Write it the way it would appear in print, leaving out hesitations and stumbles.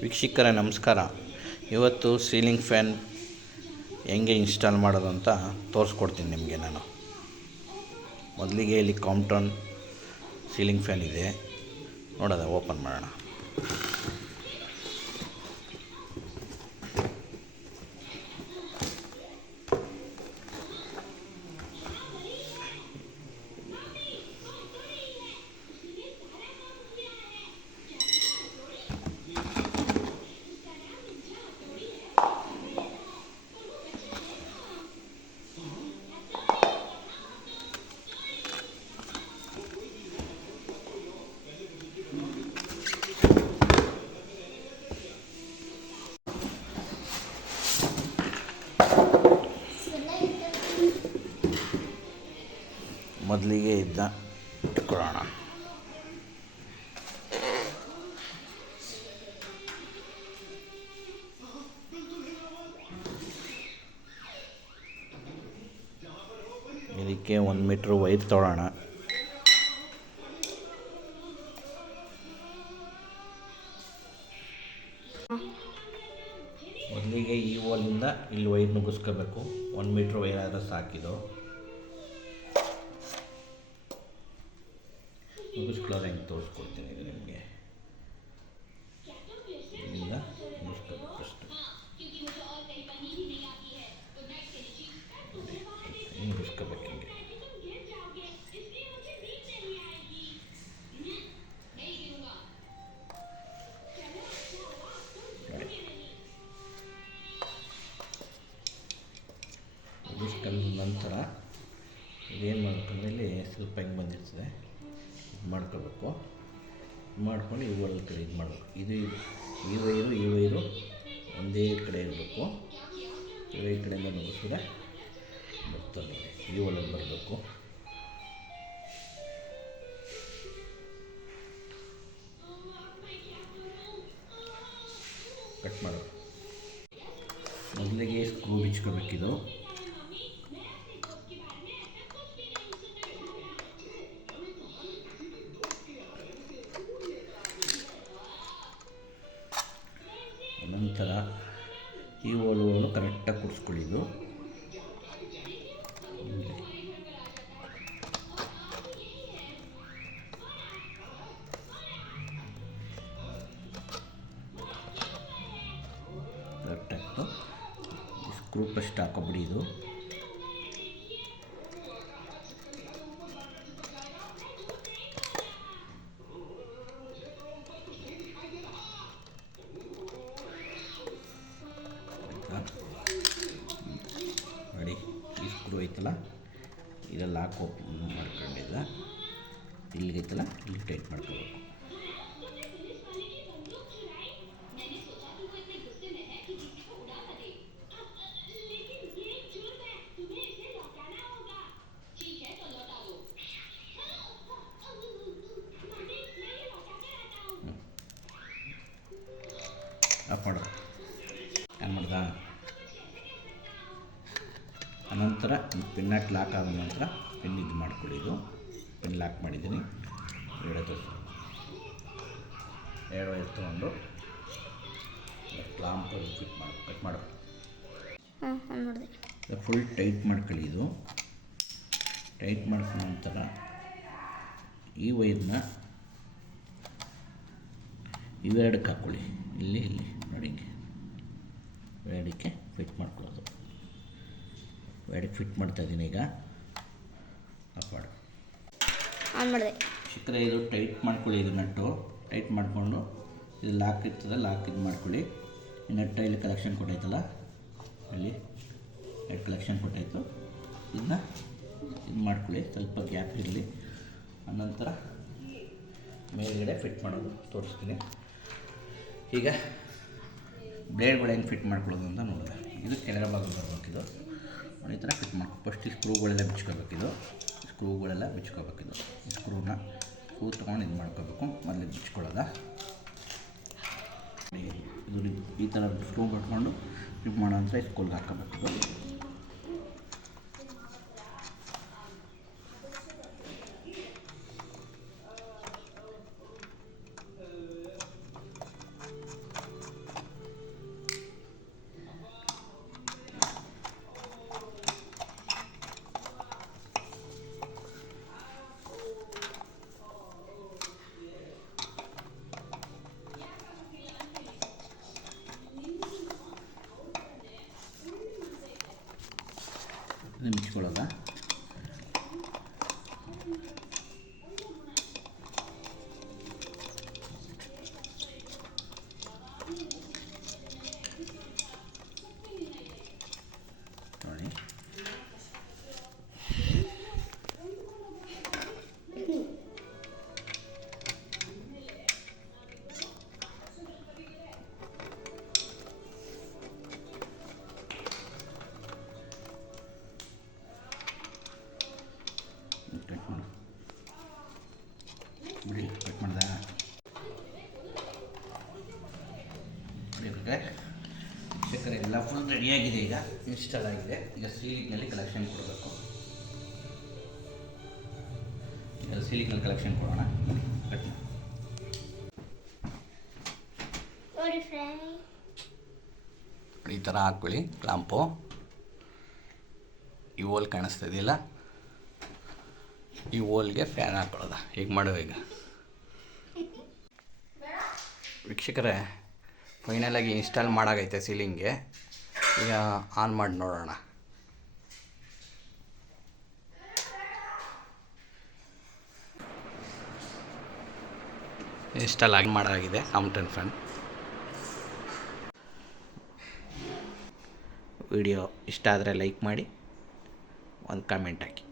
ವೀಕ್ಷಕರೇ ನಮಸ್ಕಾರ. ಇವತ್ತು ಸೀಲಿಂಗ್ ಫ್ಯಾನ್ ಹೆಂಗೆ ಇನ್ಸ್ಟಾಲ್ ಮಾಡೋದು ಅಂತ ತೋರಿಸ್ಕೊಡ್ತೀನಿ ನಿಮಗೆ. ನಾನು ಮೊದಲಿಗೆ ಇಲ್ಲಿ ಕಾಂಪ್ಟನ್ ಸೀಲಿಂಗ್ ಫ್ಯಾನ್ ಇದೆ, ನೋಡೋದ ಓಪನ್ ಮಾಡೋಣ. ಮೊದಲಿಗೆ ಇದ್ದ ಇಟ್ಕೊಳ್ಳೋಣ. ಇದಕ್ಕೆ 1 ಮೀಟ್ರ್ ವೈರ್ ತೊಗೊಳ್ಳೋಣ. ಮೊದಲಿಗೆ ಈ ಹೋಲಿಂದ ಇಲ್ಲಿ ವೈರ್ ನುಗ್ಗಿಸ್ಕೋಬೇಕು. 1 ಮೀಟ್ರ್ ವೈರ್ ಆದರೆ ಸಾಕಿದು. ನುಗ್ಗಿಸ್ಕೊಳ್ಳೋದು ಹೆಂಗೆ ತೋರಿಸ್ಕೊಡ್ತೀನಿ ಇದು ನಿಮಗೆ. ಇಲ್ಲಿಂದ ನುಗ್ಗಿಸ್ಕೋಬೇಕು ಫಸ್ಟು. ನುಗ್ಗಿಸ್ಕೋಬೇಕು ಹಿಂಗೆ. ನುಗ್ಗಿಸ್ಕೊಂಡ ನಂತರ ಇದೇನು ಮಾಡ್ಬೇಕಂದ್ರೆ ಇಲ್ಲಿ ಸ್ವಲ್ಪ ಹಿಂಗೆ ಬಂದಿರ್ತದೆ, ಇದು ಮಾಡ್ಕೋಬೇಕು. ಮಾಡ್ಕೊಂಡು ಇವುಗಳ ಕಡೆ ಇದು ಮಾಡಬೇಕು. ಈ ವೈರು ಒಂದೇ ಕಡೆ ಇರಬೇಕು. ಈ ಕಡೆಯಿಂದ ನುಗ್ಗಿಸಿದ್ರೆ ಬರ್ತದೆ. ಈ ಒಳಗೆ ಬರಬೇಕು. ಕಟ್ ಮಾಡಬೇಕು. ಮೊದಲಿಗೆ ಸ್ಕ್ರೂ ಬಿಚ್ಕೋಬೇಕಿದು. ನಂತರ ಈ ಹೋಲುವನ್ನು ಕರೆಕ್ಟಾಗಿ ಕೂರಿಸ್ಕೊಳ್ಳಿದ್ದು. ಕರೆಕ್ಟಾಗಿತ್ತು. Screw first ಹಾಕೊಬಿಡಿ. ಇದು ನೋಡಿ, ಈ ಸ್ಕ್ರೂ ಐತಲ್ಲ, ಇದೆಲ್ಲ ಲಾಕ್ ಓಪನ್ ಮಾಡ್ಕೊಂಡಿದ್ದ ಇಲ್ಲಿಗೈತಲ್ಲ, ಇಲ್ಲಿ ಟೈಟ್ ಮಾಡ್ಕೋಬೇಕು. ಆಫ್ ಮಾಡು. ಏನು ಮಾಡ್ದ ಅನಂತರ ಪಿನ್ ನಟ್ ಲಾಕ್ ಆದ ನಂತರ ಪಿನ್ ಇದು ಮಾಡ್ಕೊಳ್ಳಿ. ಇದು ಪಿನ್ ಲಾಕ್ ಮಾಡಿದ್ದೀನಿ. ಎರಡು ವೈರ್ ತೊಗೊಂಡು ಲಾಂಪ್ ಫಿಟ್ ಮಾಡಿ ಕಟ್ ಮಾಡು. ಫುಲ್ ಟೈಟ್ ಮಾಡ್ಕೊಳ್ಳಿ. ಇದು ಟೈಟ್ ಮಾಡ್ಕೊಂಡ ನಂತರ ಈ ವೈರ್ನ ಇವೆರಡಕ್ಕೆ ಹಾಕ್ಕೊಳ್ಳಿ. ಇಲ್ಲಿ ನೋಡಿ, ಹಿಂಗೆ ಇವೆರಡಕ್ಕೆ ಫಿಟ್ ಮಾಡ್ಕೊಳ್ಳೋದು. ಇವೆರಡಕ್ಕೆ ಫಿಟ್ ಮಾಡ್ತಾಯಿದ್ದೀನಿ. ಈಗ ಆಫ್ ಮಾಡು. ಚಿಕ್ಕರೆ ಇದು ಟೈಟ್ ಮಾಡ್ಕೊಳ್ಳಿ. ಇದು ನಟ್ಟು ಟೈಟ್ ಮಾಡಿಕೊಂಡು ಇದು ಲಾಕ್ ಇರ್ತದೆ, ಲಾಕ್ ಇದು ಮಾಡ್ಕೊಳ್ಳಿ. ಈ ನಟ್ಟು ಇಲ್ಲಿ ಕಲೆಕ್ಷನ್ ಕೊಟ್ಟೈತಲ್ಲ, ಇಲ್ಲಿ ಎರಡು ಕಲೆಕ್ಷನ್ ಕೊಟ್ಟಾಯಿತು. ಇದನ್ನ ಇದು ಮಾಡ್ಕೊಳ್ಳಿ, ಸ್ವಲ್ಪ ಗ್ಯಾಪ್ ಇರಲಿ. ಆನಂತರ ಮೇಲ್ಗಡೆ ಫಿಟ್ ಮಾಡೋದು ತೋರಿಸ್ತೀನಿ. ಈಗ ಬ್ಲೇಡ್ಗಳು ಹೆಂಗೆ ಫಿಟ್ ಮಾಡ್ಕೊಳ್ಳೋದು ಅಂತ ನೋಡಿದೆ. ಇದು ಕೆಳಗಡೆ ಭಾಗ ಬರಬೇಕಿದು. ಈ ಥರ ಫಿಟ್ ಮಾಡ್ಕೊ. ಫಸ್ಟ್ ಈ ಸ್ಕ್ರೂಗಳೆಲ್ಲ ಬಿಚ್ಕೋಬೇಕಿದು. ಈ ಸ್ಕ್ರೂನ ತೊಗೊಂಡು ಇದು ಮಾಡ್ಕೋಬೇಕು. ಮೊದಲಿಗೆ ಬಿಚ್ಕೊಳ್ಳೋದ. ಇದು ಈ ಥರ ಸ್ಕ್ರೂ ಕಟ್ಕೊಂಡು ಫಿಟ್ ಮಾಡೋ ಅಂತ ಸ್ಕೂಲ್ಗೆ ಹಾಕೋಬೇಕಿದು. ಇದು ಮುಚ್ಕೊಳ್ಳೋದ. ನೋಡಿ ಕಟ್ ಮಾಡು ಬಿಡಿ, ಕಟ್ ಮಾಡ್ದ ವೀಕ್ಷಕರೇ, ಎಲ್ಲ ಫುಲ್ ರೆಡಿಯಾಗಿದೆ. ಈಗ ಇನ್ಸ್ಟಾಲ್ ಆಗಿದೆ. ಈಗ ಸೀಲಿಂಗ್ನಲ್ಲಿ ಕಲೆಕ್ಷನ್ ಕೊಡಬೇಕು. ಈಗ ಸೀಲಿಂಗ್ನಲ್ಲಿ ಕಲೆಕ್ಷನ್ ಕೊಡೋಣ. ಕಟ್ ಮಾಡಿ ಈ ಥರ ಹಾಕ್ಕೊಳ್ಳಿ ಕ್ಲಾಂಪು. ಈ ಹೋಲ್ ಕಾಣಿಸ್ತಾ ಇದೆಯಲ್ಲ, ಈ ಹೋಲ್ಗೆ ಫ್ಯಾನ್ ಹಾಕೊಳ್ಳೋದ. ಈಗ ಮಾಡುವ. ಈಗ ವೀಕ್ಷಕರೇ, ಫೈನಲಾಗಿ ಇನ್ಸ್ಟಾಲ್ ಮಾಡಾಗೈತೆ ಸೀಲಿಂಗ್ಗೆ. ಈಗ ಆನ್ ಮಾಡಿ ನೋಡೋಣ. ಇನ್ಸ್ಟಾಲ್ ಆಗಿ ಮಾಡಾಗಿದೆ ಫೌಂಟೇನ್ ಫ್ಯಾನ್. ವಿಡಿಯೋ ಇಷ್ಟ ಆದರೆ ಲೈಕ್ ಮಾಡಿ, ಒಂದು ಕಾಮೆಂಟ್ ಹಾಕಿ.